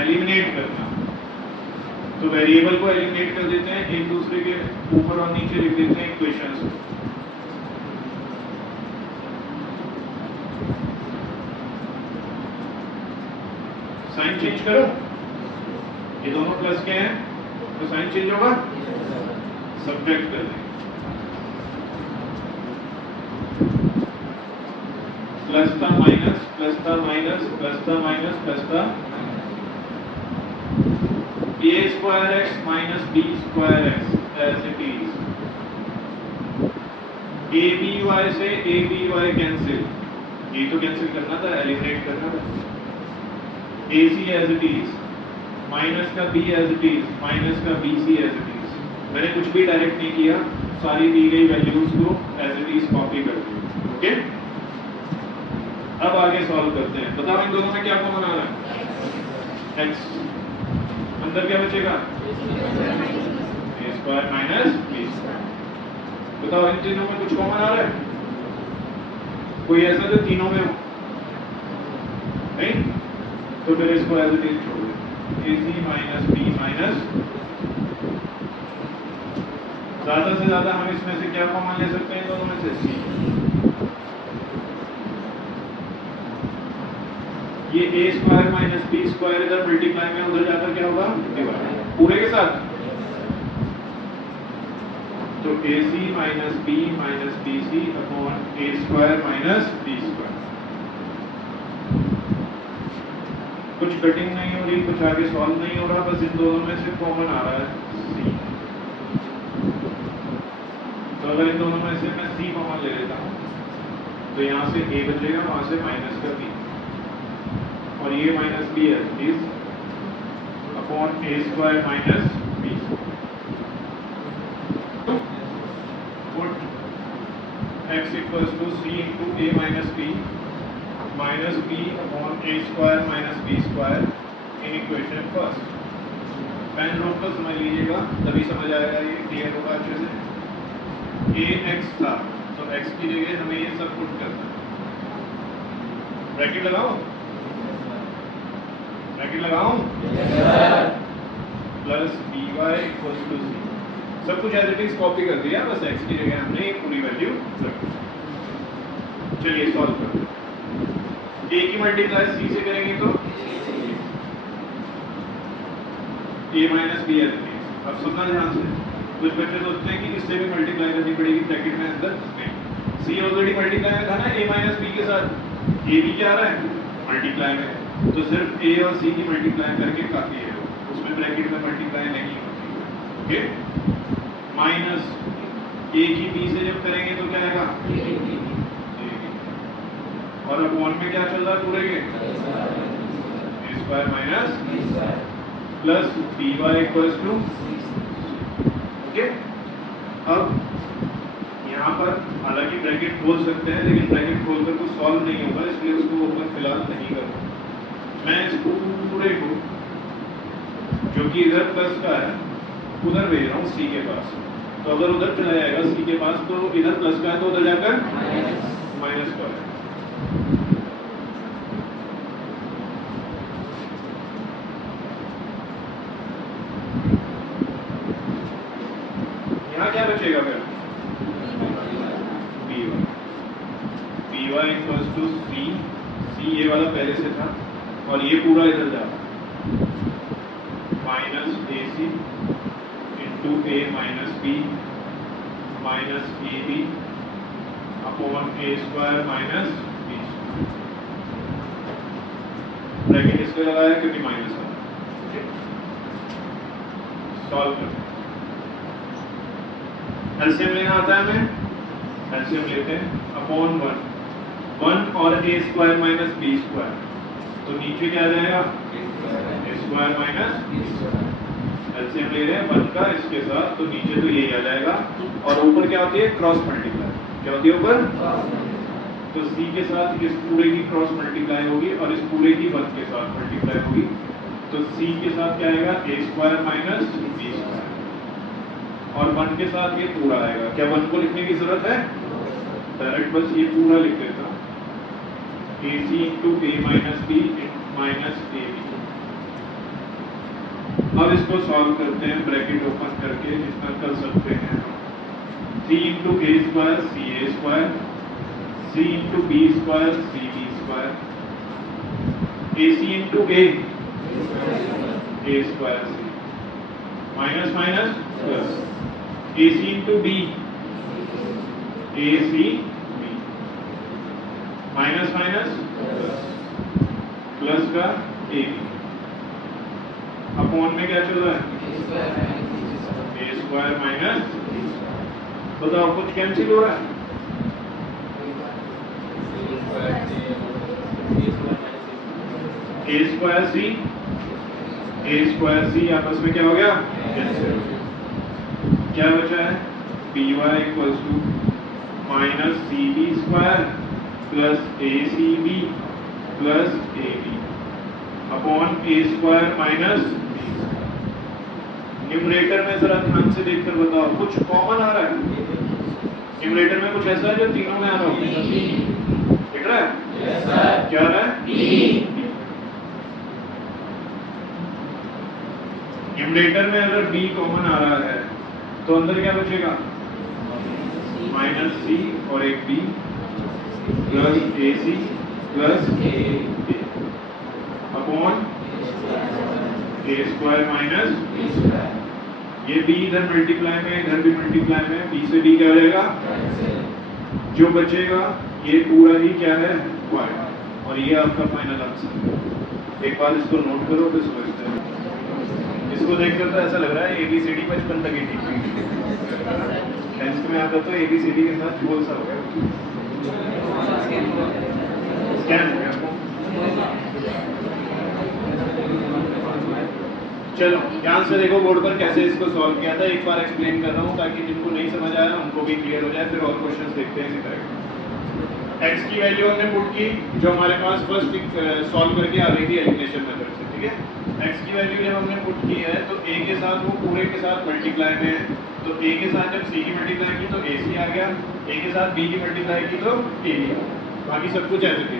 एलिमिनेट करना। तो वेरिएबल को एलिमिनेट कर देते हैं, एक दूसरे के ऊपर और नीचे लिख देते हैं इक्वेशंस। साइन चेंज करो, ये दोनों प्लस के हैं तो साइन चेंज होगा, सब्ट्रैक्ट कर देंगे, प्लस था माइनस, प्लस था माइनस, प्लस था माइनस, प्लस था a square x minus b square x as it is. a b y से a b y कैंसिल, ये तो कैंसिल करना था, एलिमिनेट करना था, a c as it is, minus का b as it is, minus का b c as it is. मैंने कुछ भी डायरेक्ट नहीं किया, सारी दी गई वैल्यूज को as it is कॉपी कर दी. ओके, अब आगे सॉल्व करते हैं. बताओ इन दोनों में क्या कॉमन आ रहा है? x अंदर क्या बचेगा? a square minus b square. बताओ इन तीनों में कुछ कॉमन आ रहा है? कोई ऐसा जो तीनों में हो? नहीं, तो फिर इसको एज इट इज छोड़ दो. ac माइनस b माइनस, ज्यादा से ज्यादा हम इसमें से क्या कॉमन ले सकते हैं? दोनों में से c. ये a square minus b square इधर मल्टीप्लाई में उधर जाकर क्या होगा? डिवाइड, पूरे के साथ. तो ac minus b minus bc upon a square minus b square. कुछ कटिंग नहीं हो रही, कुछ आगे सॉल्व नहीं हो रहा, बस इन दोनों में से कॉमन आ रहा है c. तो अगर इन दोनों में से मैं c कॉमन ले लेता हूँ तो यहाँ से a बचेगा, वहां से माइनस का b, और ये माइनस b है is upon a square minus b. Put x equals to c into a minus b minus b upon a square minus b square in equation first. Pen रोक कर समझ लीजिएगा, तभी समझ आएगा, ये क्लियर होगा अच्छे से. a x था तो x की जगह हमें ये सब पुट करना है. ब्रैकेट लगाओ, ब्रैकेट लगाऊं, plus dy equals to c. सब कुछ एज इट इज कॉपी कर दिया, बस x की जगह हमने ये पूरी वैल्यू रखी. चलिए सॉल्व करते हैं. a की मल्टीप्लाई c से करेंगे तो a minus b as it is. अब सुनना ध्यान से, कुछ बच्चे सोचते हैं कि इससे भी मल्टीप्लाई करनी पड़ेगी ब्रैकेट में अंदर. c ऑलरेडी मल्टीप्लाई में था ना a माइनस b के साथ, a भी क्या आ रहा है? मल्टीप्लाई में. तो सिर्फ a और c की मल्टीप्लाई करके काफी है, उसमें ब्रैकेट में मल्टीप्लाई नहीं होती. ओके, माइनस a की b से जब करेंगे तो क्या आएगा? और अपॉन में क्या चल रहा है पूरे के? a square minus plus dy equals to. Okay, अब यहाँ पर हालांकि ब्रैकेट खोल सकते हैं, लेकिन ब्रैकेट खोलकर कुछ सॉल्व नहीं होगा, इसलिए उसको ओपन फिलहाल नहीं करूँगा. मैं इस पूरे को जो कि इधर प्लस का है उधर भेज रहा हूँ c के पास. तो अगर उधर चला जाएगा c के पास तो इधर प्लस का है तो उधर जाकर माइनस का है. यहाँ क्या बचेगा फिर? py इक्वल्स टू c ये वाला पहले से था और ये पूरा इधर जा रहा है, minus ac into a minus b minus ab upon a square minus b. Bracket इसलिए लगाया क्योंकि माइनस है. सॉल्व करते हैं. एलसीएम लेना आता है हमें, एलसीएम लेते हैं. अपॉन 1 और a square minus b square, तो नीचे क्या आ जाएगा? a square minus. एलसीएम ले रहे हैं 1 का इसके साथ, तो नीचे तो यही आ जाएगा. और ऊपर क्या होती है? Cross multiply. क्या होती है ऊपर? तो c के साथ इस पूरे की क्रॉस मल्टीप्लाई होगी और इस पूरे की 1 के साथ मल्टीप्लाई होगी. तो c के साथ क्या आएगा? a square minus b square, और 1 के साथ ये पूरा आएगा. क्या 1 को लिखने की जरूरत है? डायरेक्ट बस ये पूरा लिख देता हूँ, ac into a minus b minus ab. अब इसको सॉल्व करते हैं ब्रैकेट ओपन करके, जितना कर सकते हैं. c into a square c a square, c into b square c b square, ac into a A square C minus minus plus A C into B A C B minus minus plus का A B upon में क्या चल रहा है ए square minus, बताओ कुछ cancel हो रहा है? ए स्क्वायर सी आपस में क्या हो गया कैंसिल। क्या बचा है B Y equals to minus C B square plus A C B plus A B upon A square minus. Numerator में जरा ध्यान से देखकर बताओ कुछ कॉमन आ रहा है? न्यूमरेटर में कुछ ऐसा है जो तीनों में आ रहा हो? दिख रहा है? yes, क्या आ रहा है? न्यूमरेटर में अगर b कॉमन आ रहा है तो अंदर क्या बचेगा माइनस सी और एक b plus A C plus upon A square minus. ये b इधर मल्टीप्लाई में इधर भी मल्टीप्लाई में b से b क्या हो जाएगा, जो बचेगा ये पूरा ही क्या है y, और ये आपका फाइनल आंसर। एक बार इसको नोट करो फिर समझते हैं। इसको देखकर तो ऐसा लग रहा है ABCD 55 तक ही ठीक है, 10th में आता तो ABCD के साथ बोल सा हो गया, स्कैन हो गया। चलो ध्यान से देखो बोर्ड पर कैसे इसको सॉल्व किया था, एक बार एक्सप्लेन कर रहा हूँ ताकि जिनको नहीं समझ आया उनको भी क्लियर हो जाए, फिर और क्वेश्चंस देखते हैं इसी तरह। x की वैल्यू हमने पुट की जो हमारे पास फर्स्ट सॉल्व करके आ रही थी एलिमिनेशन मेथड से, ठीक है। x की वैल्यू जब हमने पुट की है तो a के साथ वो पूरे के साथ मल्टीप्लाई में है, तो a के साथ जब c की मल्टीप्लाई की तो ac आ गया, a के साथ b की मल्टीप्लाई की तो ab, बाकी सब कुछ ऐसे थे।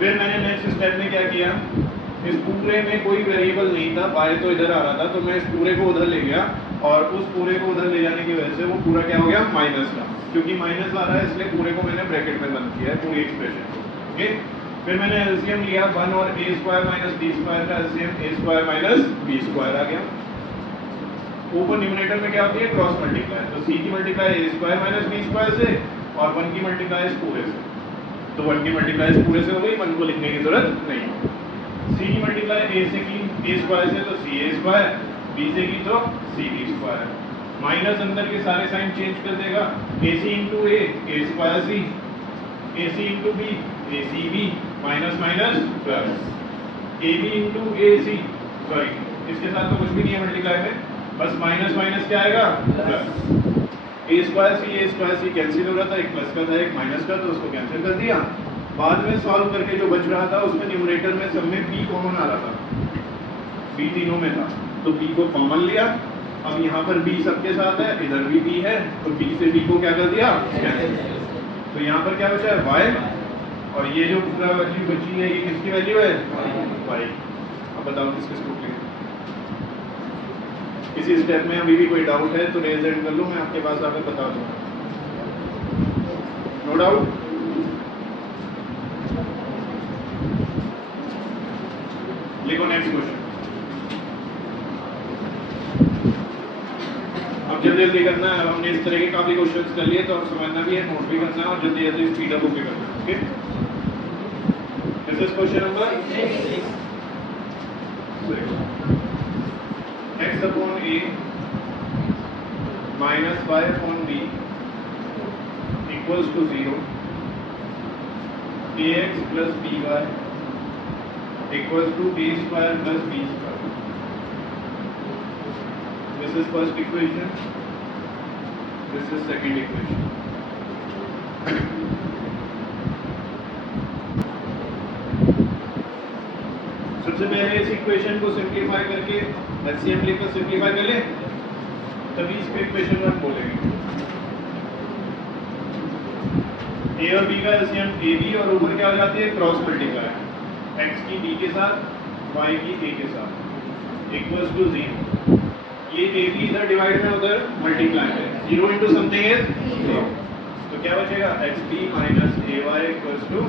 फिर मैंने नेक्स्ट स्टेप में क्या किया, इस पूरे में कोई वेरिएबल नहीं था, बाय तो इधर आ रहा था, तो मैं इस पूरे को उधर ले गया और उस पूरे को उधर ले जाने की वजह से वो पूरा क्या हो गया माइनस का, क्योंकि माइनस आ रहा है इसलिए पूरे को मैंने ब्रैकेट में बंद किया है पूरी एक्सप्रेशन को, ओके। फिर मैंने एलसीएम लिया 1 और a square minus b square का LCM a square minus b square आ गया। ऊपर न्यूमरेटर में क्या होती है क्रॉस मल्टीप्लाई, तो c की multiply a square minus b square से और 1 की मल्टीप्लाई इस पूरे से, तो 1 की मल्टीप्लाई इस पूरे से हो गई, 1 को लिखने की जरूरत नहीं। c की मल्टीप्लाई a से की a स्क्वायर से तो c a स्क्वायर, b से की तो c b स्क्वायर, माइनस अंदर के सारे साइन चेंज कर देगा, ac into a square c, ac into b a c b minus minus plus ab into a c, sorry इसके साथ तो कुछ भी नहीं है मल्टीप्लाई में, बस माइनस माइनस क्या आएगा plus, a square c cancel हो रहा था, एक प्लस का था एक माइनस का, तो उसको कैंसिल कर दिया। बाद में सॉल्व करके जो बच रहा था उसमें न्यूमरेटर में सब में b कॉमन आ रहा था, b तीनों में था, तो b को कॉमन लिया। अब यहाँ पर b सबके साथ है, इधर भी b है, तो b से b को क्या कर दिया कैंसिल, तो यहाँ पर क्या बचा है y, और ये जो पूरा वैल्यू बची है ये किसकी वैल्यू है y। अब बताओ किस किस को क्लियर, किसी स्टेप में अभी भी कोई डाउट है तो रेज हैंड कर लो, मैं आपके पास आकर बता दूंगा। नो डाउट, लिखो नेक्स्ट क्वेश्चन। अब जल्दी जल्दी करना है, हमने इस तरह के काफी क्वेश्चंस कर लिए तो अब समझना भी है, नोट भी करना है और जल्दी जल्दी स्पीड अप होके करना है, okay. This is question number 6। x upon a minus y upon b equals to 0, ax plus by equals to a square plus b square. This is first equation, this is second equation. सबसे पहले इस equation को simplify करके LCM लेकर simplify कर ले, तभी इसको इक्वेशन 1 बोलेंगे। a और b का एलसीएम ab और ऊपर क्या हो जाती है क्रॉस मल्टीप्लाई, x की b के साथ y की a के साथ इक्वल्स टू 0। ये ab इधर डिवाइड में उधर मल्टीप्लाई में, 0 इंटू समथिंग इज 0, तो क्या बचेगा xb minus ay equals to,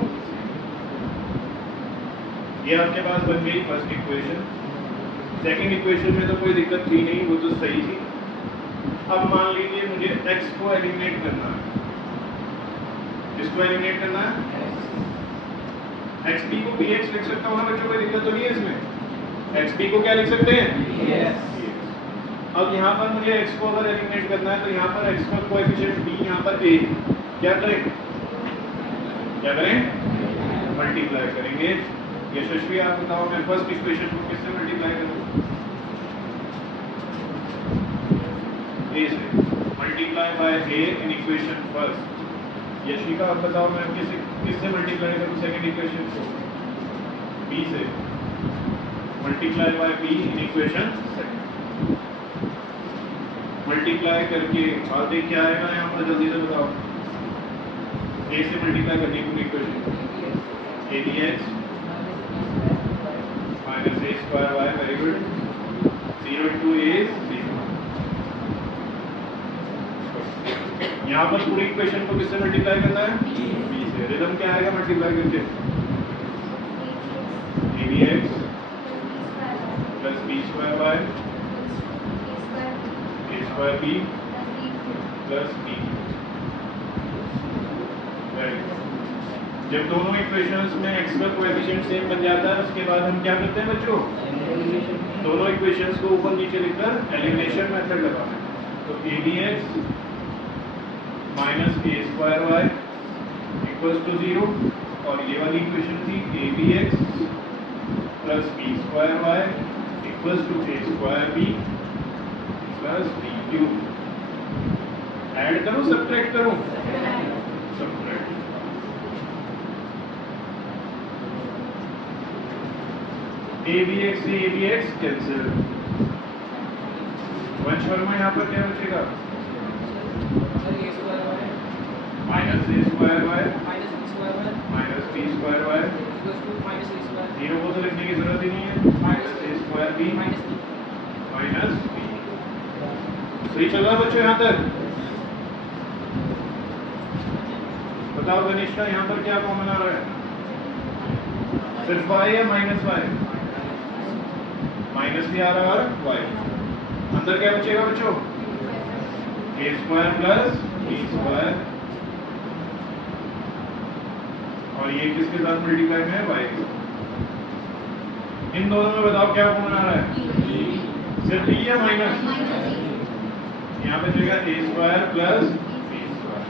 ये आपके पास बन गई फर्स्ट इक्वेशन। सेकंड इक्वेशन में तो कोई दिक्कत थी नहीं, वो तो सही थी। अब मान लीजिए मुझे x को एलिमिनेट करना है। किसको एलिमिनेट करना है? xb को bx लिख सकता हूँ ना बच्चों, कोई दिक्कत तो नहीं है इसमें। xb को क्या लिख सकते हैं? Yes. अब यहाँ पर मुझे x को अगर एलिमिनेट करना है तो यहाँ पर x का कोएफिशिएंट b, यहाँ पर a, क्या करें? क्या करें? मल्टीप्लाई करेंगे। यशस्वी आप बताओ, मैं फर्स्ट इक्वेशन को किससे मल्टीप्लाई करूँ? a से। Multiply by a in equation first. Yashika आप बताओ, मैं किससे मल्टीप्लाई करूँ सेकंड इक्वेशन को? b से। Multiply by b in equation second. Multiply करके आगे क्या आएगा यहाँ पर, जल्दी से बताओ। a से मल्टीप्लाई करनी पूरी equation, abx minus a square y, very good. 0 to a is 0। यहाँ पर पूरी इक्वेशन को किससे मल्टीप्लाई करना है? b से। रिदम क्या आएगा मल्टीप्लाई करके? abx plus b square y a square b plus b। जब दोनों इक्वेशंस में x का कोएफिशिएंट सेम बन जाता है, उसके बाद हम क्या करते हैं बच्चों? दोनों इक्वेशंस को ऊपर नीचे लिखकर एलिमिनेशन मेथड लगाते हैं। तो abx minus a square y equals to 0, और ये वाली इक्वेशन थी abx plus b square y equals to a square b plus b cube. Add करूं सब्ट्रैक्ट करूं? सब्ट्रैक्ट। abx से abx कैंसिल। वंश वर्मा यहाँ पर क्या बचेगा? Minus a square y minus b square y, 0 को तो लिखने की जरूरत ही नहीं है। Minus a square b minus b। सही चल रहा है बच्चों यहाँ तक? बताओ गणेश, यहाँ पर क्या कॉमन आ रहा है? सिर्फ y या माइनस y? माइनस भी आ रहा है और y। अंदर क्या बचेगा बच्चों? a square plus b square, और ये किसके साथ मल्टीप्लाई में है? y के साथ। इन दोनों में बताओ क्या कॉमन आ रहा है? सिर्फ b या माइनस? यहाँ बचेगा a square plus b square.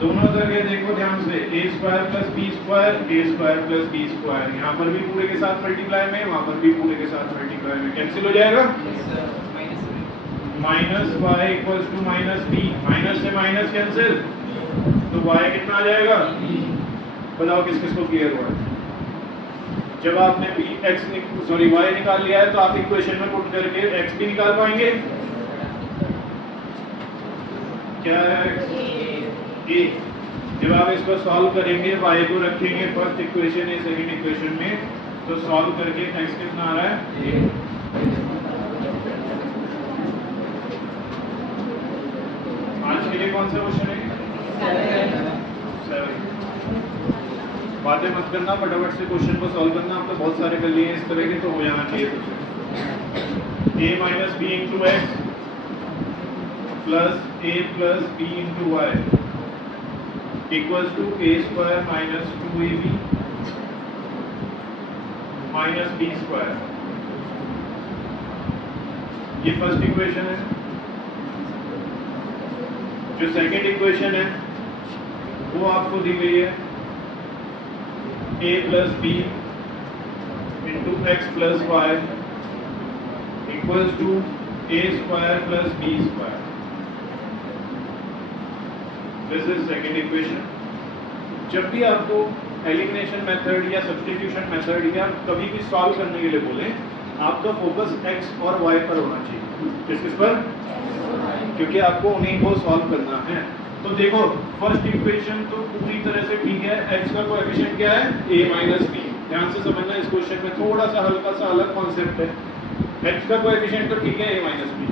दोनों करके देखो ध्यान से, a square plus b square, a square plus b square. यहाँ पर भी पूरे के साथ मल्टीप्लाई में, वहाँ पर भी पूरे के साथ मल्टीप्लाई में, कैंसिल हो जाएगा। Minus y equals to minus b, minus से माइनस कैंसिल, तो y कितना आ जाएगा? बताओ किस किस को क्लियर हुआ है? जब आपने y निकाल लिया है तो आप इक्वेशन में पुट करके x भी निकाल पाएंगे। क्या है? a। जब आप इसको सॉल्व करेंगे, y को रखेंगे फर्स्ट इक्वेशन या सेकंड इक्वेशन में, तो सॉल्व करके x कितना आ रहा है? a। आज के लिए कौन सा क्वेश्चन है? 7। बातें मत करना, फटाफट से क्वेश्चन को सॉल्व करना। आपने बहुत सारे कर लिए इस तरह के, तो हो जाना चाहिए सबसे। a minus B into X plus a plus B into Y equals to a square minus 2ab minus b square. ये फर्स्ट इक्वेशन है। जो सेकंड इक्वेशन है वो आपको दी गई है a plus B into X plus Y equals to a square plus b square. This is second equation. जब भी आपको एलिमिनेशन मेथड या सब्स्टिट्यूशन मेथड या कभी भी सॉल्व करने के लिए बोले, आपका फोकस x और y पर होना चाहिए। किस पर? क्योंकि आपको उन्हीं को सॉल्व करना है। तो देखो फर्स्ट इक्वेशन तो पूरी तरह से ठीक है। x का कोएफिशिएंट क्या है? a minus B. ध्यान से समझना, इस क्वेश्चन में थोड़ा सा हल्का सा अलग कॉन्सेप्ट है। x का कोएफिशिएंट तो ठीक है a माइनस बी,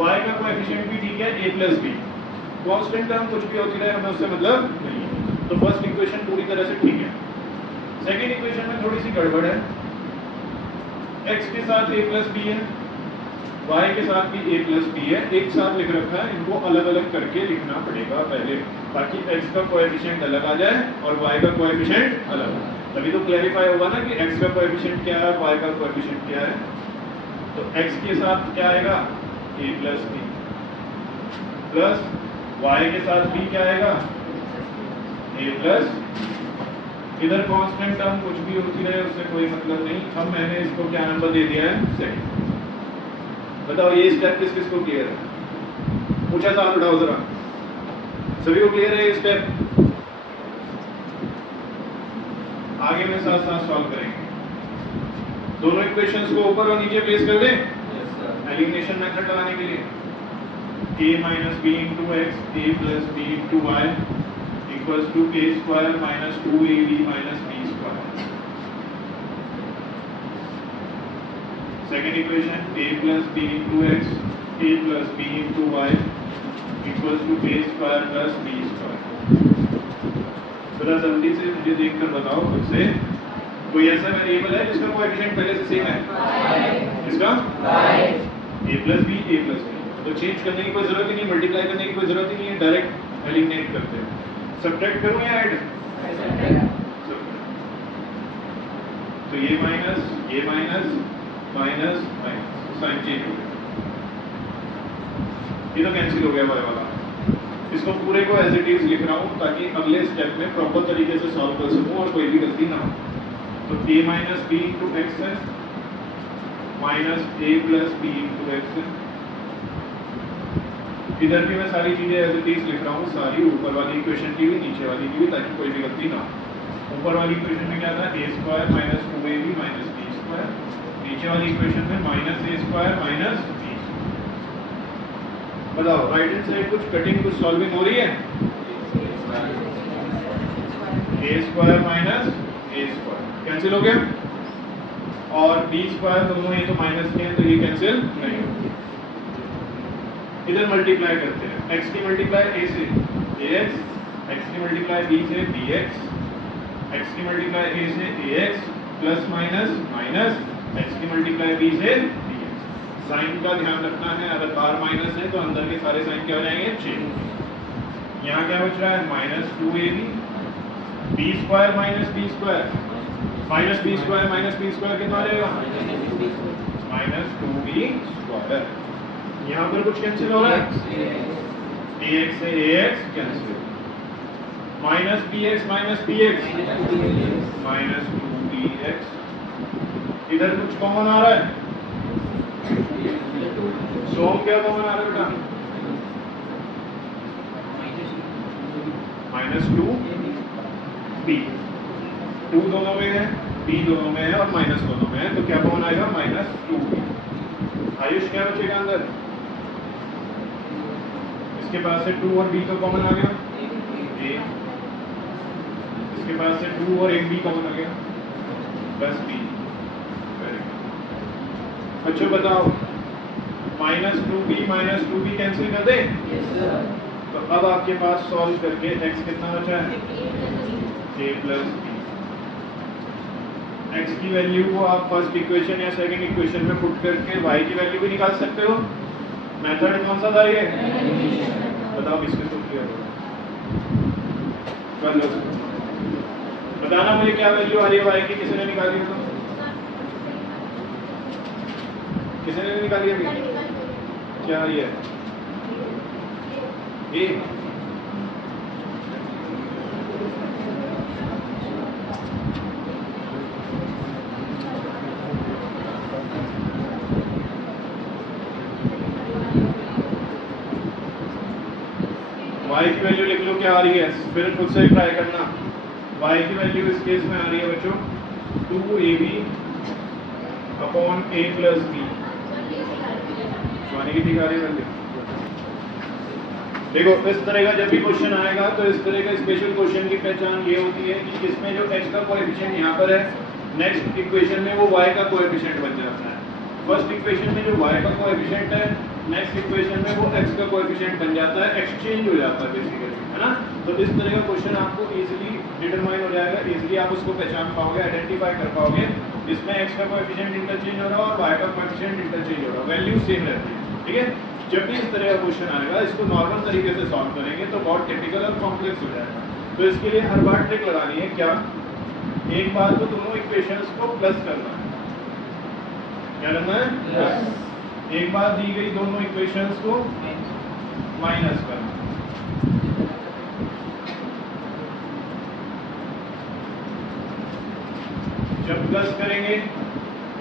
y का कोएफिशिएंट भी ठीक है a plus B. Constant term कुछ भी होती रहे, हमें उससे मतलब नहीं है। तो फर्स्ट इक्वेशन पूरी तरह से ठीक है। सेकंड इक्वेशन में थोड़ी सी गड़बड़ है। x के साथ a प्लस बी है, y के साथ भी a प्लस बी है, एक साथ लिख रखा है, इनको अलग अलग करके लिखना पड़ेगा पहले, ताकि x का कोएफिशिएंट अलग आ जाए और y का कोएफिशिएंट अलग। तभी तो क्लैरिफाई होगा ना कि x का कोएफिशिएंट क्या है, y का कोएफिशिएंट क्या है। तो x के साथ क्या आएगा a plus B, plus y के साथ b क्या आएगा a प्लस। इधर कांस्टेंट टर्म कुछ भी होती रहे उससे कोई मतलब नहीं, अब मैंने इसको क्या नंबर दे दिया है सेकंड। बताओ ये स्टेप किस किस को क्लियर है, पूछा था उठाओ जरा, सभी को क्लियर है ये स्टेप। आगे में साथ साथ सॉल्व करेंगे, दोनों इक्वेशंस को ऊपर और नीचे प्लेस कर दें एलिमिनेशन मेथड लगाने के लिए। a minus b into x, a plus b into y equals to a square minus 2ab minus b square. Second equation, a plus b into x, a plus b into y equals to a square plus b square. जरा जल्दी से मुझे देखकर बताओ खुद से, कोई ऐसा वेरिएबल है जिसका कोएफिशिएंट पहले से सेम है? इसका a plus b, a plus b, तो चेंज करने की कोई जरूरत ही नहीं, मल्टीप्लाई करने की कोई जरूरत ही नहीं है, डायरेक्ट एलिमिनेट करते हैं। सब्ट्रैक्ट करूं या ऐड? तो ये माइनस माइनस साइन चेंज हो गया, ये तो कैंसिल हो गया y वाला। इसको पूरे को एज इट इज लिख रहा हूं ताकि अगले स्टेप में प्रॉपर तरीके से सॉल्व कर सकूं और कोई भी गलती ना हो। तो a minus B into X है minus a plus B into X है। इधर भी मैं सारी चीजें एज इट इज लिख रहा हूँ, सारी ऊपर वाली इक्वेशन की भी नीचे वाली की भी, ताकि कोई भी गलती ना हो। ऊपर वाली इक्वेशन में क्या था a square minus 2ab minus b square, नीचे वाली इक्वेशन में minus a square minus b। बताओ राइट हैंड साइड कुछ कटिंग कुछ सॉल्विंग हो रही है? a square minus a square cancel हो गया, और b स्क्वायर दोनों ये तो माइनस के हैं तो ये कैंसिल नहीं होगी। इधर मल्टीप्लाई करते हैं, x की मल्टीप्लाई a से ax, x की मल्टीप्लाई b से bx, x की मल्टीप्लाई a से ax plus minus minus x की मल्टीप्लाई b से bx। साइन का ध्यान रखना है, अगर बार माइनस है तो अंदर के सारे साइन क्या हो जाएंगे चेंज। यहाँ क्या बच रहा है minus 2ab, b square minus b square, minus b square minus b square कितना आ जाएगा माइनस 2b स्क्वायर। यहाँ पर कुछ कैंसिल हो रहा है, ax से ax cancel, minus bx minus bx minus 2bx। इधर कुछ कॉमन आ रहा है, सोम क्या कॉमन आ रहा है बेटा माइनस 2b, 2 दोनों में है, b दोनों में है और माइनस दोनों में है, तो क्या कॉमन आएगा माइनस 2b। आयुष क्या बचेगा अंदर, इसके पास से 2 और b तो कॉमन आ गया, a, इसके पास से 2 और एक b कॉमन आ गया बस b। अच्छा बताओ माइनस 2b कैंसिल कर दे, तो अब आपके पास सॉल्व करके x कितना बचा है a प्लस b। x की वैल्यू को आप फर्स्ट इक्वेशन या सेकंड इक्वेशन में पुट करके y की वैल्यू भी निकाल सकते हो। मेथड कौन सा था ये, बताओ किसके थ्रू क्लियर होगा, बताना मुझे क्या वैल्यू आ रही है y की, किसी ने निकाली हो तो, किसी ने निकाली है, क्या आ रही है a, y की वैल्यू लिख लो क्या आ रही है, फिर खुद से ट्राई करना। y की वैल्यू इस केस में आ रही है बच्चों 2ab upon a plus b। Swani की ठीक आ रही है वैल्यू। देखो इस तरह का जब भी क्वेश्चन आएगा तो इस तरह का स्पेशल क्वेश्चन की पहचान ये होती है कि इसमें जो x का कोएफिशिएंट यहाँ पर है, नेक्स्ट इक्वेशन में वो y का कोएफिशिएंट बन जाता है। फर्स्ट इक्वेशन में जो y का कोएफिशिएंट है, नेक्स्ट इक्वेशन में वो x का कोएफिशिएंट बन जाता है, एक्सचेंज हो जाता है बेसिकली, है है ना। तो इस तरह का क्वेश्चन आपको इजीली डिटरमाइन हो जाएगा, इजीली आप उसको पहचान पाओगे, आइडेंटिफाई कर पाओगे। इसमें x का कोएफिशिएंट इंटरचेंज हो रहा है और y का कोएफिशिएंट इंटरचेंज हो रहा है, वैल्यू सेम रहती है, ठीक है। जब भी इस तरह का क्वेश्चन आएगा इसको नॉर्मल तरीके से सॉल्व करेंगे तो बहुत टिपिकल और कॉम्प्लेक्स हो जाएगा। तो इसके लिए हर बार ट्रिक लगानी है, क्या एक बार तो दोनों इक्वेशंस को प्लस करना है, क्या करना है प्लस, एक बार दी गई दोनों इक्वेशंस को माइनस करना। जब प्लस करेंगे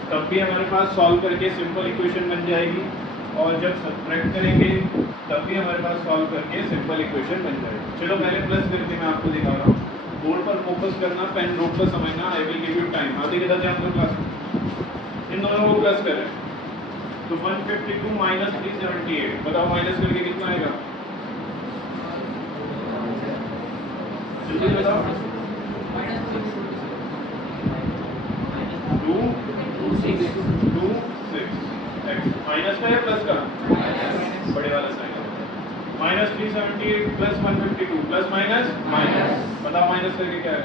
तब भी हमारे पास सॉल्व करके सिंपल इक्वेशन बन जाएगी, और जब सब्ट्रैक्ट करेंगे तब भी हमारे पास सॉल्व करके सिंपल इक्वेशन बन जाएगी। चलो पहले प्लस करके मैं आपको दिखा रहा हूँ, बोर्ड पर फोकस करना, पेन रोक कर समझना। I will give you time. आधे किधर जाए हम क्लास में इन दोनों को प्लस करें तो 152 माइनस 378, बताओ माइनस करके कितना आएगा, जल्दी बताओ। 2 6 x माइनस का या प्लस का, बड़े वाला sign minus 378 plus 152 plus minus minus, बताओ माइनस करके क्या है,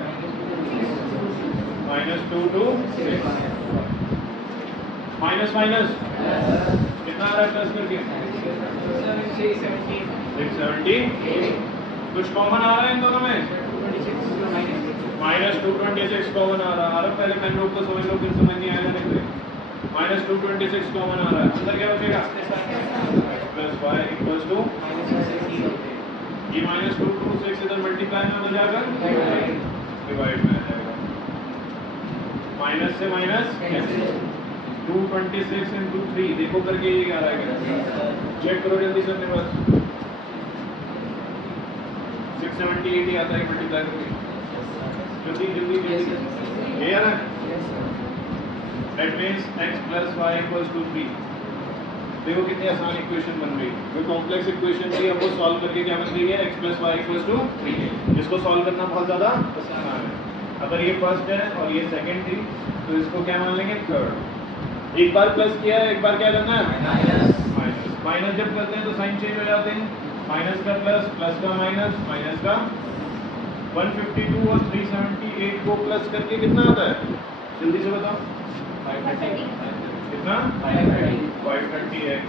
माइनस 2 2 6 माइनस माइनस कितना आ रहा है प्लस करके 670, कुछ कॉमन आ रहा है इन दोनों में, माइनस 226 कॉमन आ रहा है। पहले मैंने लोग को समझ लो, फिर समझ नहीं आएगा नहीं, माइनस 226 कॉमन आ रहा है, अंदर क्या बचेगा प्लस y इक्वल्स टू, ये माइनस 226 इधर मल्टीप्लाई में हो जाकर डिवाइड में आ जाएगा, माइनस से माइनस 226 इंटू 3, देखो करके ये क्या आ रहा है, चेक करो जल्दी से अपने पास, 678 आता है मल्टीप्लाई करके, जल्दी जल्दी जल्दी, ये आ रहा है। That means x plus y equals to 3। देखो कितनी आसान इक्वेशन बन गई, कोई कॉम्प्लेक्स इक्वेशन थी, अब वो सॉल्व करके क्या बन गई है, x plus y equals to 3। इसको सॉल्व करना बहुत ज़्यादा आसान है। अगर ये फर्स्ट है और ये सेकंड थी तो इसको क्या मान लेंगे, थर्ड। एक बार प्लस किया है, एक बार क्या करना है माइनस। माइनस जब करते हैं तो साइन चेंज हो जाते हैं, माइनस का प्लस, प्लस का माइनस, माइनस का 152 और 378 को प्लस करके कितना आता है, जल्दी से बताओ, 530 कितना 530x,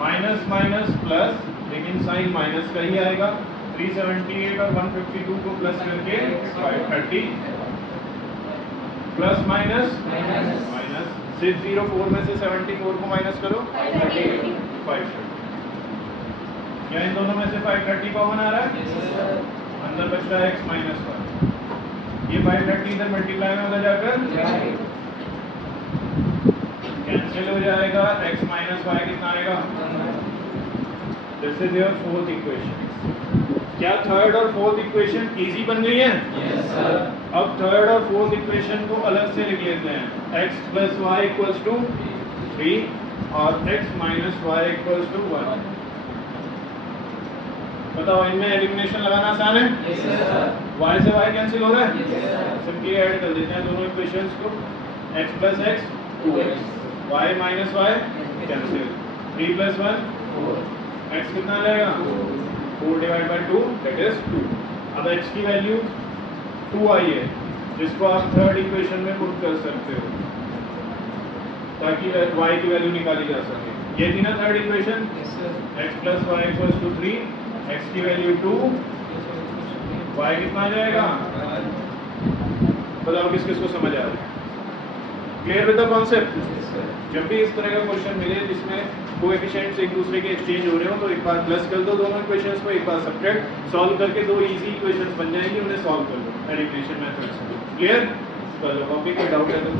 माइनस माइनस प्लस, लेकिन साइन माइनस का ही आएगा, 378 और 152 को प्लस करके 530 प्लस माइनस माइनस 604 में से 74 को माइनस करो 530, क्या इन दोनों में से 530 कॉमन आ रहा है, अंदर बच रहा है x माइनस 1, ये 530 इधर मल्टीप्लाई में होगा जाकर कैंसिल हो जाएगा, x माइनस y कितना आएगा, this is your fourth equation. क्या थर्ड और फोर्थ इक्वेशन इजी बन गई है? yes, sir. अब थर्ड और फोर्थ इक्वेशन को अलग से लिख लेते हैं, x plus Y equals to 3 और x minus Y equals to 1। बताओ इनमें एलिमिनेशन लगाना आसान है? yes, y से y कैंसिल हो रहा है, yes, सिंपली ऐड कर देते हैं दोनों इक्वेशंस को, x plus x 2x, y minus y cancel, 3 plus 1 4, x कितना रहेगा 4 डिवाइड बाई 2 दैट इज 2। अब x की वैल्यू 2 आई है, जिसको आप थर्ड इक्वेशन में पुट कर सकते हो ताकि y की वैल्यू निकाली जा सके। ये थी ना third equation, x plus Y equals to 3, x की वैल्यू 2, y कितना आ जाएगा, बताओ किस किस को समझ आ रहा है, क्लियर विद द कॉन्सेप्ट। जब भी इस तरह का क्वेश्चन मिले जिसमें कोएफिशिएंट्स एक दूसरे के एक्सचेंज हो रहे हो तो एक बार प्लस कर दो दोनों इक्वेशंस को, एक बार सब्ट्रैक्ट, सॉल्व करके दो इजी इक्वेशंस बन जाएंगी, उन्हें सॉल्व कर दो एलिमिनेशन मेथड से। क्लियर? चलो अभी कोई डाउट है तो